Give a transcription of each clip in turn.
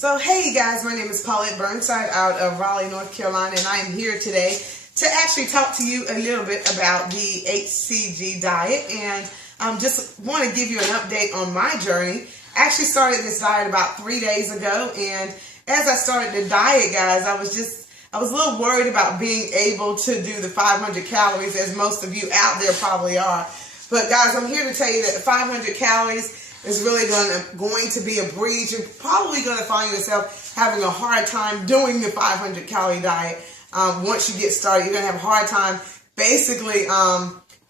So hey you guys, my name is Paulette Burnside out of Raleigh, North Carolina, and I am here today to actually talk to you a little bit about the HCG diet, and just want to give you an update on my journey. I actually started this diet about 3 days ago, and as I started the diet, guys, I was a little worried about being able to do the 500 calories, as most of you out there probably are. But guys, I'm here to tell you that 500 calories is really going to be a breeze. You're probably going to find yourself having a hard time doing the 500 calorie diet. Once you get started, you're going to have a hard time basically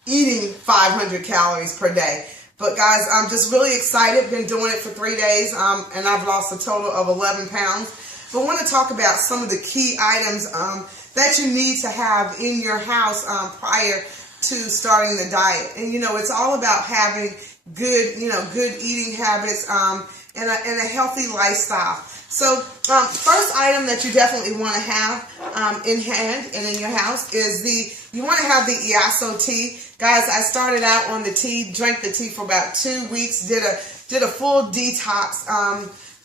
eating 500 calories per day. But guys, I'm just really excited. Been doing it for 3 days, and I've lost a total of 11 pounds. But I want to talk about some of the key items that you need to have in your house prior to starting the diet. And it's all about having good eating habits and a healthy lifestyle. So first item that you definitely want to have in hand and in your house is you want to have the ESO tea. Guys, I started out on the tea, drank the tea for about 2 weeks, did a full detox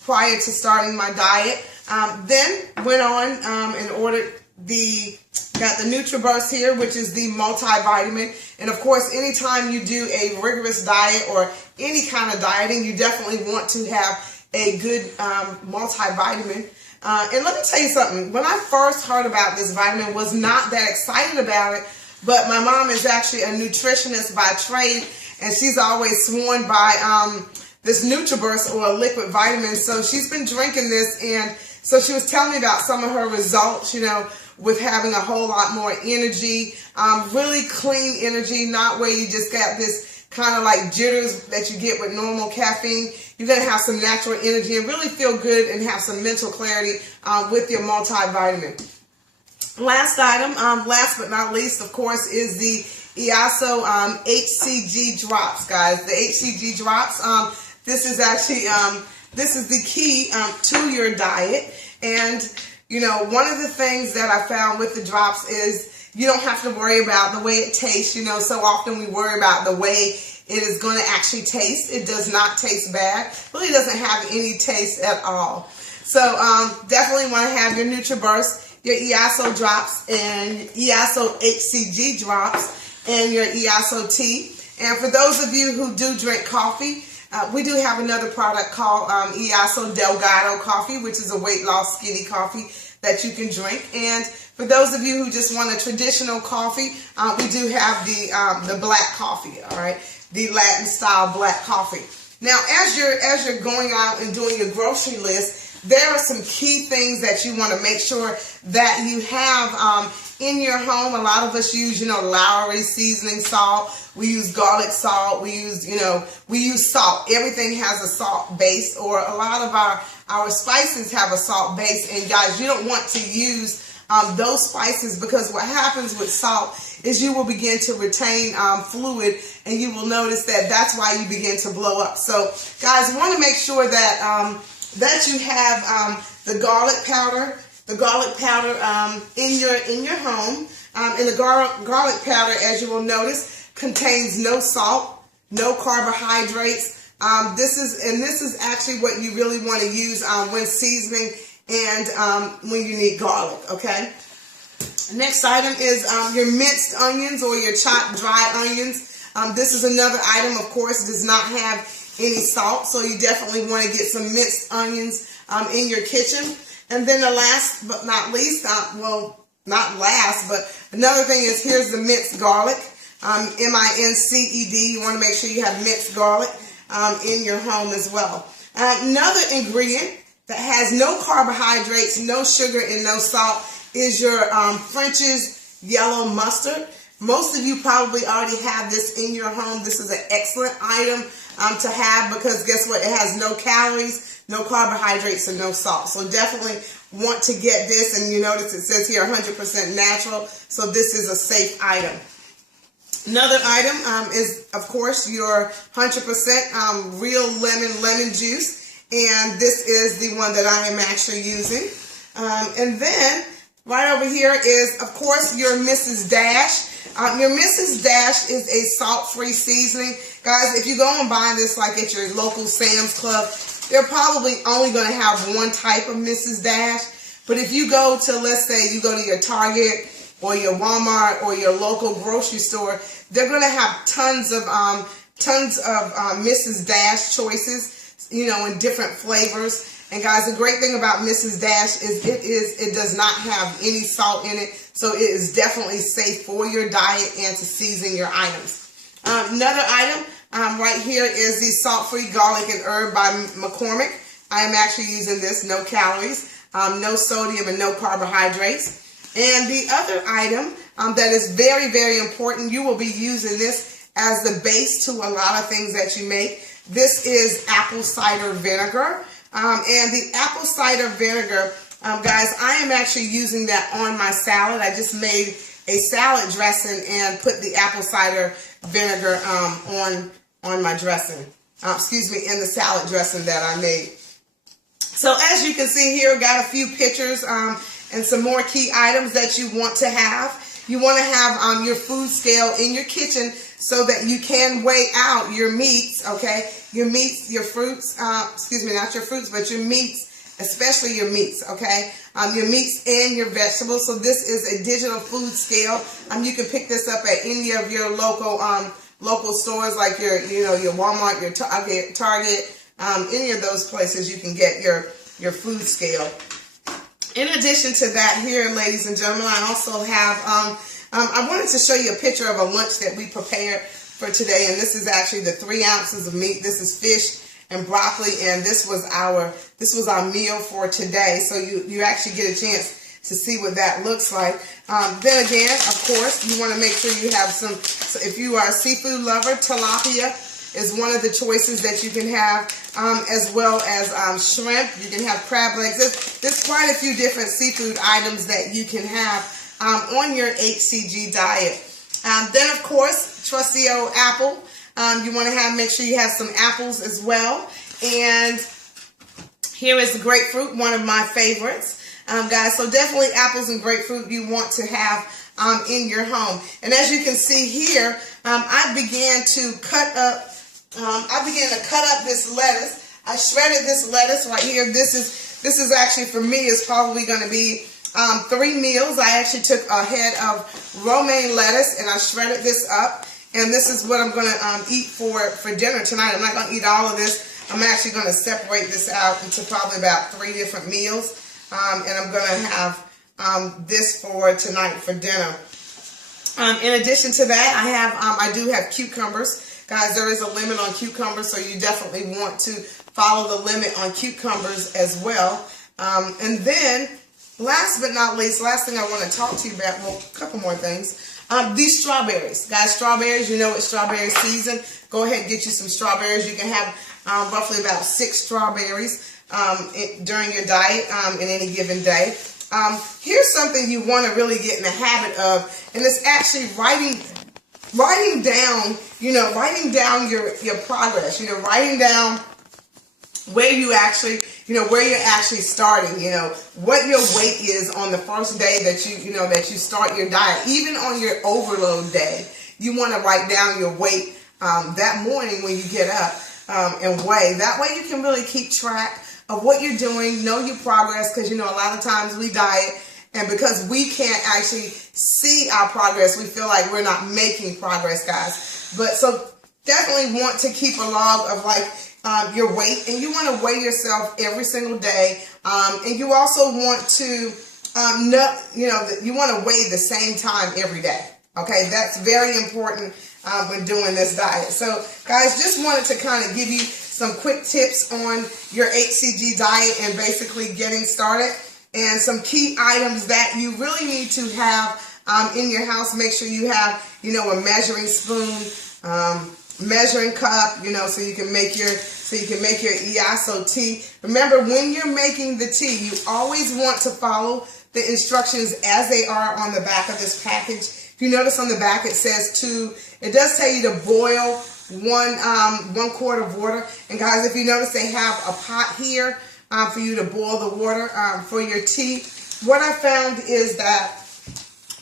prior to starting my diet. Then went on and ordered got the NutriBurst here, which is the multivitamin. And of course, anytime you do a rigorous diet or any kind of dieting, you definitely want to have a good multivitamin. And let me tell you something. When I first heard about this vitamin, was not that excited about it, but my mom is actually a nutritionist by trade, and she's always sworn by this NutriBurst or a liquid vitamin. So she's been drinking this, and so she was telling me about some of her results, with having a whole lot more energy, really clean energy, not where you just got this kind of like jitters that you get with normal caffeine. You're going to have some natural energy and really feel good and have some mental clarity with your multivitamin. Last item, last but not least, of course, is the ESO HCG drops, guys. The HCG drops, this is actually, this is the key to your diet. And one of the things that I found with the drops is you don't have to worry about the way it tastes. So often we worry about the way it is going to actually taste. It does not taste bad. Really doesn't have any taste at all. So definitely want to have your NutriBurst, your ESO drops, and ESO HCG drops, and your ESO tea. And for those of you who do drink coffee, we do have another product called ESO Delgado coffee, which is a weight loss skinny coffee that you can drink. And for those of you who just want a traditional coffee, we do have the black coffee, all right, the Latin style black coffee. Now, as you're going out and doing your grocery list, there are some key things that you want to make sure that you have in your home. A lot of us use, Lowry seasoning salt. We use garlic salt. We use salt. Everything has a salt base, or a lot of our spices have a salt base. And guys, you don't want to use those spices, because what happens with salt is you will begin to retain fluid, and you will notice that that's why you begin to blow up. So guys, you want to make sure that that you have the garlic powder in your home. And the garlic powder, as you will notice, contains no salt, no carbohydrates. This is actually what you really want to use when seasoning and when you need garlic. Okay. Next item is your minced onions or your chopped dry onions. This is another item, of course, does not have any salt, so you definitely want to get some minced onions in your kitchen. And then the last but not least, well, not last, but another thing is, here's the minced garlic, MINCED. You want to make sure you have minced garlic in your home as well. Another ingredient that has no carbohydrates, no sugar, and no salt is your French's yellow mustard. Most of you probably already have this in your home. This is an excellent item to have, because guess what? It has no calories, no carbohydrates, and no salt. So definitely want to get this. And you notice it says here 100% natural. So this is a safe item. Another item is, of course, your 100% real lemon juice. And this is the one that I am actually using. And then right over here is, of course, your Mrs. Dash. Your Mrs. Dash is a salt-free seasoning. Guys, if you go and buy this like at your local Sam's Club, they're probably only going to have one type of Mrs. Dash. But if you go to, let's say you go to your Target or your Walmart or your local grocery store, they're going to have tons of Mrs. Dash choices, you know, in different flavors. And guys, the great thing about Mrs. Dash is it does not have any salt in it, so it is definitely safe for your diet and to season your items. Another item right here is the salt-free garlic and herb by McCormick. I am actually using this, no calories, no sodium, and no carbohydrates. And the other item that is very, very important, you will be using this as the base to a lot of things that you make. This is apple cider vinegar. And the apple cider vinegar, guys, I am actually using that on my salad. I just made a salad dressing and put the apple cider vinegar on my dressing. In the salad dressing that I made. So as you can see here, got a few pictures and some more key items that you want to have. You want to have your food scale in your kitchen so that you can weigh out your meats, okay? Your meats, your fruits, not your fruits, but your meats, especially your meats, okay? Your meats and your vegetables. So this is a digital food scale. You can pick this up at any of your local stores like your Walmart, your Target, any of those places you can get your food scale. In addition to that here, ladies and gentlemen, I also have, I wanted to show you a picture of a lunch that we prepared for today. And this is actually the 3 ounces of meat. This is fish and broccoli. And this was our meal for today. So you actually get a chance to see what that looks like. Then again, of course, you want to make sure you have some, so if you are a seafood lover, tilapia is one of the choices that you can have, as well as shrimp. You can have crab legs. There's quite a few different seafood items that you can have on your HCG diet. Then, of course, trusty old apple. You want to make sure you have some apples as well. And here is the grapefruit, one of my favorites, guys. So definitely apples and grapefruit you want to have in your home. And as you can see here, I began to cut up this lettuce. I shredded this lettuce right here. This is actually, for me, is probably going to be 3 meals. I actually took a head of romaine lettuce and I shredded this up. And this is what I'm going to eat for dinner tonight. I'm not going to eat all of this. I'm actually going to separate this out into probably about 3 different meals. And I'm going to have this for tonight for dinner. In addition to that, I do have cucumbers. Guys, there is a limit on cucumbers, so you definitely want to follow the limit on cucumbers as well. And then, last but not least, last thing I want to talk to you about, well, a couple more things. These strawberries. Guys, strawberries, you know it's strawberry season. Go ahead and get you some strawberries. You can have roughly about 6 strawberries during your diet in any given day. Here's something you want to really get in the habit of, and it's actually writing down your progress, writing down where you actually, where you're actually starting, what your weight is on the first day that you start your diet. Even on your overload day, you want to write down your weight that morning when you get up and weigh. That way you can really keep track of what you're doing, know your progress, because, a lot of times we diet, and because we can't actually see our progress, we feel like we're not making progress, guys. But so definitely want to keep a log of your weight, and you want to weigh yourself every single day. And you also want to you want to weigh the same time every day. Okay, that's very important when doing this diet. So guys, just wanted to kind of give you some quick tips on your HCG diet and basically getting started. And some key items that you really need to have in your house. Make sure you have, a measuring spoon, measuring cup, so you can make your ESO tea. Remember, when you're making the tea, you always want to follow the instructions as they are on the back of this package. If you notice on the back, it says it does tell you to boil 1 quart of water. And guys, if you notice, they have a pot here for you to boil the water for your tea. What I found is that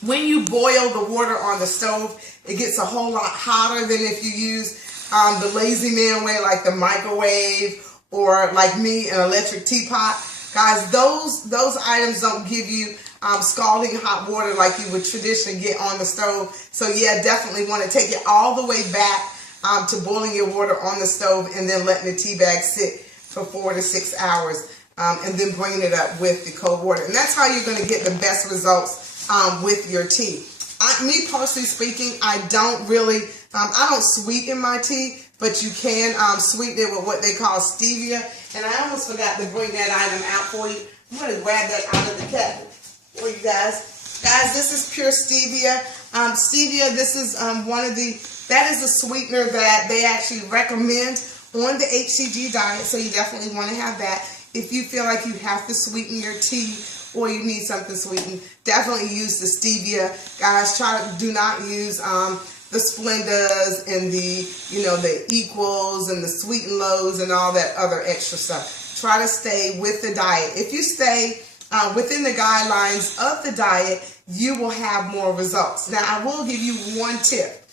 when you boil the water on the stove, it gets a whole lot hotter than if you use the lazy man way, like the microwave or like me, an electric teapot. Guys, those items don't give you scalding hot water like you would traditionally get on the stove. So yeah, definitely want to take it all the way back to boiling your water on the stove and then letting the tea bag sit for 4 to 6 hours, and then bringing it up with the cold water. And that's how you're going to get the best results with your tea. Me personally speaking, I don't really, I don't sweeten my tea, but you can sweeten it with what they call stevia. And I almost forgot to bring that item out for you. I'm going to grab that out of the cabinet for you guys. Guys, this is pure stevia. Stevia, this is that is the sweetener that they actually recommend on the HCG diet. So you definitely want to have that. If you feel like you have to sweeten your tea or you need something sweetened, definitely use the stevia. Guys, do not use the Splendas and the Equals and the Sweet and Lows and all that other extra stuff. Try to stay with the diet. If you stay within the guidelines of the diet, you will have more results. Now, I will give you one tip.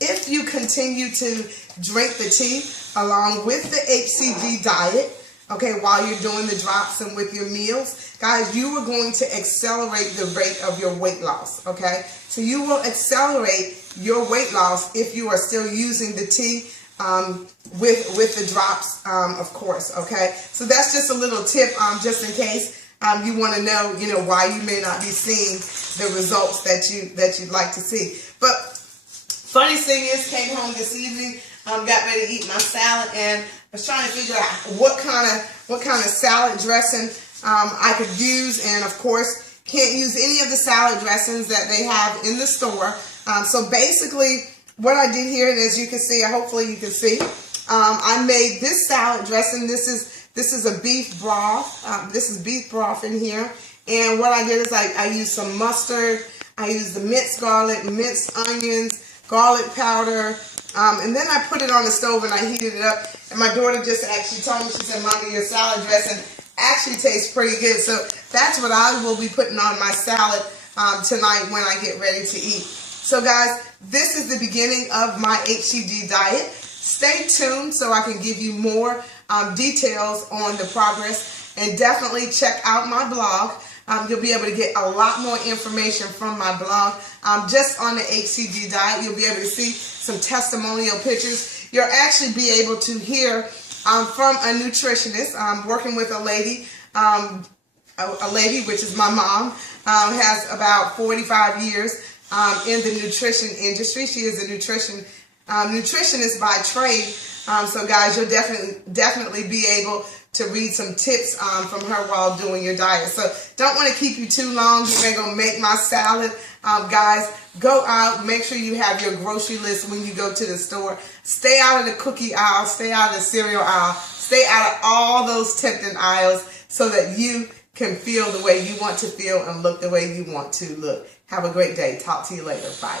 If you continue to drink the tea along with the HCG diet, okay, while you're doing the drops and with your meals, guys, you are going to accelerate the rate of your weight loss, okay? So you will accelerate your weight loss if you are still using the tea with the drops, of course, okay? So that's just a little tip just in case you want to know, why you may not be seeing the results that you'd like to see. But funny thing is, came home this evening, got ready to eat my salad, and I was trying to figure out what kind of salad dressing I could use, and of course can't use any of the salad dressings that they have in the store. So basically, what I did here, and as you can see, hopefully you can see, I made this salad dressing. This is a beef broth. This is beef broth in here, and what I did is I used some mustard. I used the minced garlic, minced onions, garlic powder, and then I put it on the stove and I heated it up. And my daughter just actually told me, she said, "Mommy, your salad dressing actually tastes pretty good." So that's what I will be putting on my salad tonight when I get ready to eat. So guys, this is the beginning of my HCG diet. Stay tuned so I can give you more details on the progress, and definitely check out my blog. You'll be able to get a lot more information from my blog just on the HCG diet. You'll be able to see some testimonial pictures. You'll actually be able to hear from a nutritionist. I'm working with a lady, which is my mom, has about 45 years in the nutrition industry. She is a nutritionist by trade. So guys, you'll definitely be able to read some tips from her while doing your diet. So don't want to keep you too long. You're going to make my salad. Guys, go out. Make sure you have your grocery list when you go to the store. Stay out of the cookie aisle. Stay out of the cereal aisle. Stay out of all those tempting aisles so that you can feel the way you want to feel and look the way you want to look. Have a great day. Talk to you later. Bye.